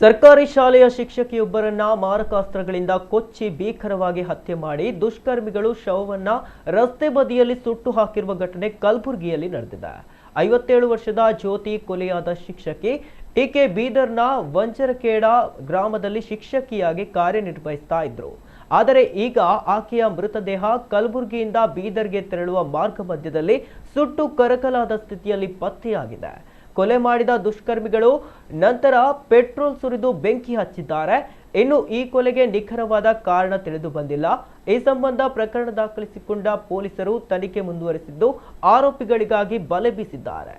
ಸರ್ಕಾರಿ ಶಾಲೆಯ ಶಿಕ್ಷಕಿಯೊಬ್ಬರನ್ನ ಮಾರಕಾಸ್ತ್ರಗಳಿಂದ ಕೊಚ್ಚಿ ಭೀಕರವಾಗಿ ಹತ್ಯೆ ಮಾಡಿ ದುಷ್ಕರ್ಮಿಗಳು ಶವವನ್ನ ರಸ್ತೆ ಬದಿಯಲ್ಲಿ ಸುಟ್ಟು ಹಾಕಿರುವ ಘಟನೆ ಕಲಬುರಗಿಯಲ್ಲಿ ನಡೆದಿದೆ. 57 ವರ್ಷದ ಜ್ಯೋತಿ ಕೊಲೆಯಾದ ಶಿಕ್ಷಕಿ ಟಿಕೆ ಬೀದರ್ನ ವಂಚರಖೇಡ ಗ್ರಾಮದಲ್ಲಿ ಶಿಕ್ಷಕಿಯಾಗಿ ಕಾರ್ಯನಿರ್ವಹಿಸ್ತಾ ಇದ್ರು. ಆದರೆ ಈಗ ಆಕೆಯ ಮೃತದೇಹ ಕಲಬುರಗಿಯಿಂದ ಬೀದರ್ಗೆ ತೆರಳುವ ಮಾರ್ಗ ಮಧ್ಯದಲ್ಲಿ ಸುಟ್ಟು ಕರಕಲಾದ ಸ್ಥಿತಿಯಲ್ಲಿ ಪತ್ತೆಯಾಗಿದೆ. ಕೊಲೆ ಮಾಡಿದ ದುಷ್ಕರ್ಮಿಗಳು ನಂತರ ಪೆಟ್ರೋಲ್ ಸುರಿದು ಬೆಂಕಿ ಹಚ್ಚಿದ್ದಾರೆ. ಇನ್ನು ಈ ಕೊಲೆಗೆ ನಿಖರವಾದ ಕಾರಣ ತಿಳಿದು ಬಂದಿಲ್ಲ. ಈ ಸಂಬಂಧ ಪ್ರಕರಣ ದಾಖಲಿಸಿಕೊಂಡ ಪೊಲೀಸರು ತನಿಖೆ ಮುಂದುವರೆಸಿದ್ದು ಆರೋಪಿಗಳಿಗಾಗಿ ಬಲೆ ಬೀಸಿದ್ದಾರೆ.